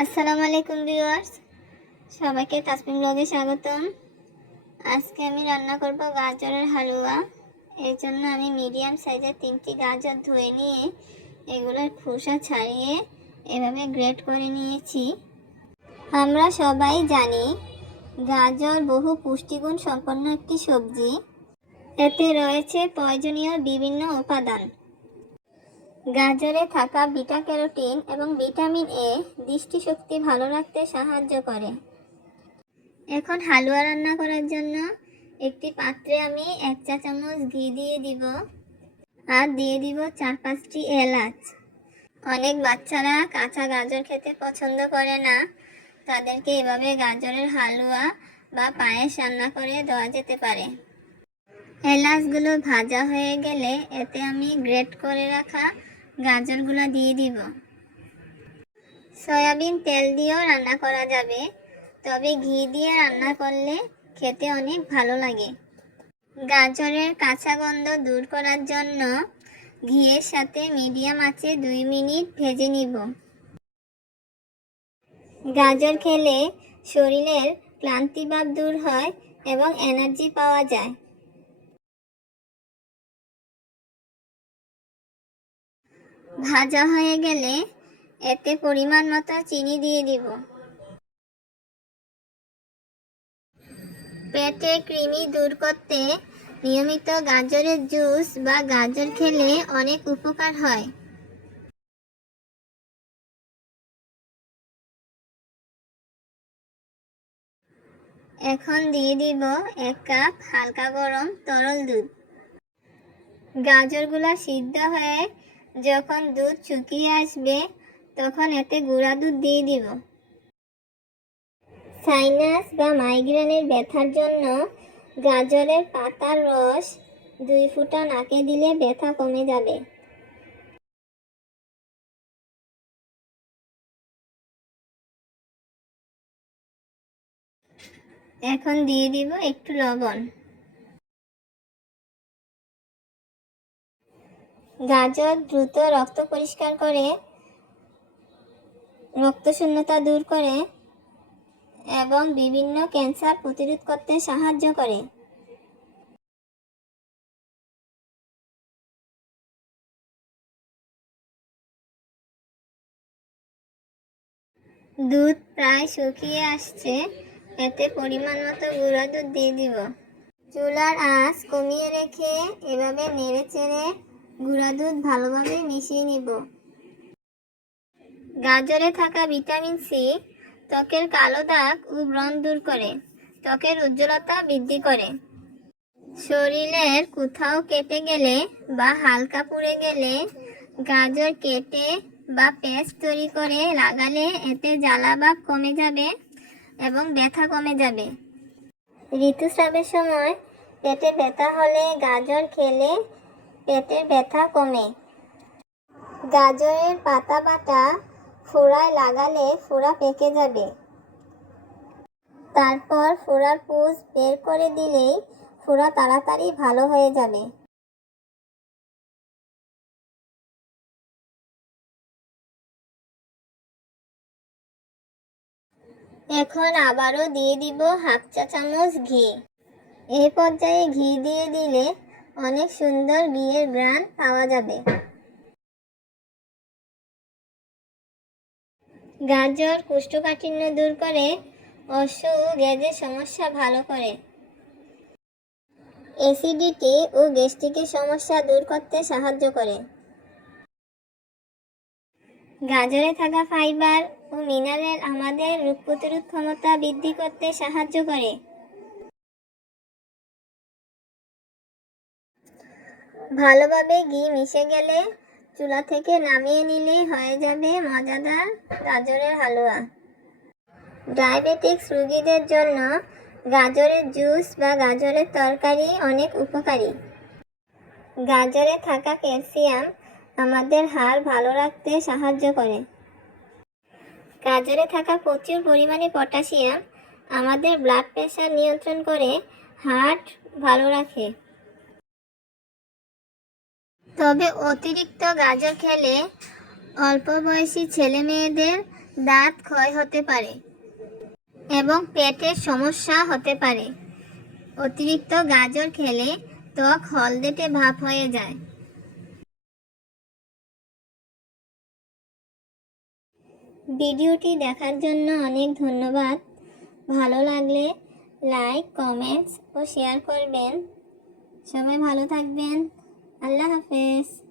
আসসালামু আলাইকুম ভিউয়ার্স। সবাইকে তাসমিম ব্লগে স্বাগতম। আজকে আমি রান্না করব গাজরের হালুয়া। এর জন্য আমি মিডিয়াম সাইজের তিনটি গাজর ধুয়ে নিয়ে এগুলোর খোসা ছাড়িয়ে এভাবে গ্রেট করে নিয়েছি। আমরা সবাই জানি গাজর বহু পুষ্টিগুণ সম্পন্ন একটি সবজি। এতে রয়েছে প্রয়োজনীয় বিভিন্ন উপাদান। গাজরে থাকা বিটা ক্যারোটিন এবং ভিটামিন এ দৃষ্টিশক্তি ভালো রাখতে সাহায্য করে। এখন হালুয়া রান্না করার জন্য একটি পাত্রে আমি এক চা চামচ ঘি দিয়ে দিব আর দিয়ে দিব চার পাঁচটি এলাচ। অনেক বাচ্চারা কাঁচা গাজর খেতে পছন্দ করে না। তাদেরকে এভাবে গাজরের হালুয়া বা পায়েস রান্না করে দেওয়া যেতে পারে। এলাচগুলো ভাজা হয়ে গেলে এতে আমি গ্রেট করে রাখা গাজরগুলো দিয়ে দিব। সয়াবিন তেল দিয়েও রান্না করা যাবে, তবে ঘি দিয়ে রান্না করলে খেতে অনেক ভালো লাগে। গাজরের কাঁচা গন্ধ দূর করার জন্য ঘিয়ের সাথে মিডিয়াম আঁচে দুই মিনিট ভেজে নিব। গাজর খেলে শরীরের ক্লান্তিভাব দূর হয় এবং এনার্জি পাওয়া যায়। ভাজা হয়ে গেলে এতে পরিমাণ মতো চিনি দিয়ে দিব। পেটে কৃমি দূর করতে নিয়মিত গাজরের জুস বা গাজর খেলে অনেক উপকার হয়। এখন দিয়ে দিব এক কাপ হালকা গরম তরল দুধ। গাজরগুলো সিদ্ধ হয়ে যখন দুধ শুকিয়ে আসবে, তখন এতে গুঁড়া দুধ দিয়ে দিব। সাইনাস বা মাইগ্রেনের ব্যথার জন্য গাজরের পাতার রস দুই ফুটা নাকে দিলে ব্যথা কমে যাবে। এখন দিয়ে দিব একটু লবণ। গাজর দ্রুত রক্ত পরিষ্কার করে, রক্তশূন্যতা দূর করে এবং বিভিন্ন ক্যান্সার প্রতিরোধ করতে সাহায্য করে। দুধ প্রায় শুকিয়ে আসছে, এতে পরিমাণ মতো গুঁড়া দুধ দিয়ে দিব। চুলার আঁচ কমিয়ে রেখে এভাবে নেড়ে চেড়ে গুঁড়া দুধ ভালোভাবে মিশিয়ে নিব। গাজরে থাকা ভিটামিন সি, ত্বকের কালো দাগ ও ব্রণ দূর করে, ত্বকের উজ্জ্বলতা বৃদ্ধি করে। শরীরের কোথাও কেটে গেলে বা হালকা পুড়ে গেলে গাজর কেটে বা পেস্ট তৈরি করে লাগালে এতে জ্বালাভাব কমে যাবে এবং ব্যথা কমে যাবে। ঋতুস্রাবের সময় পেটে ব্যথা হলে গাজর খেলে পেটের ব্যথা কমে। গাজরের পাতা বাটা ফোড়ায় লাগালে ফোড়া পেকে যাবে। তারপর ফোড়ার পুষ বের করে দিলেই ফোড়া তাড়াতাড়ি ভালো হয়ে যাবে। এখন আবারও দিয়ে দিব হাফ চা চামচ ঘি। এই পর্যায়ে ঘি দিয়ে দিলে অনেক সুন্দর বিয়ের গ্রান পাওয়া যাবে। গাজর কোষ্ঠকাঠিন্য দূর করে অসুখ গ্যাসের সমস্যা ভালো করে। অ্যাসিডিটি ও গ্যাস্ট্রিকের সমস্যা দূর করতে সাহায্য করে। গাজরে থাকা ফাইবার ও মিনারেল আমাদের রোগ প্রতিরোধ ক্ষমতা বৃদ্ধি করতে সাহায্য করে। ভালোভাবে ঘি মিশে গেলে চুলা থেকে নামিয়ে নিলেই হয়ে যাবে মজাদার গাজরের হালুয়া। ডায়াবেটিক্স রোগীদের জন্য গাজরের জুস বা গাজরের তরকারি অনেক উপকারী। গাজরে থাকা ক্যালসিয়াম আমাদের হাড় ভালো রাখতে সাহায্য করে। গাজরে থাকা প্রচুর পরিমাণে পটাশিয়াম আমাদের ব্লাড প্রেশার নিয়ন্ত্রণ করে হার্ট ভালো রাখে। তবে অতিরিক্ত গাজর খেলে অল্প বয়সী ছেলে মেয়েদের দাঁত ক্ষয় হতে পারে এবং পেটের সমস্যা হতে পারে। অতিরিক্ত গাজর খেলে ত্বক হলদেটে ভাব হয়ে যায়। ভিডিওটি দেখার জন্য অনেক ধন্যবাদ। ভালো লাগলে লাইক, কমেন্টস ও শেয়ার করবেন। সবাই ভালো থাকবেন। আল্লাহ হাফেজ।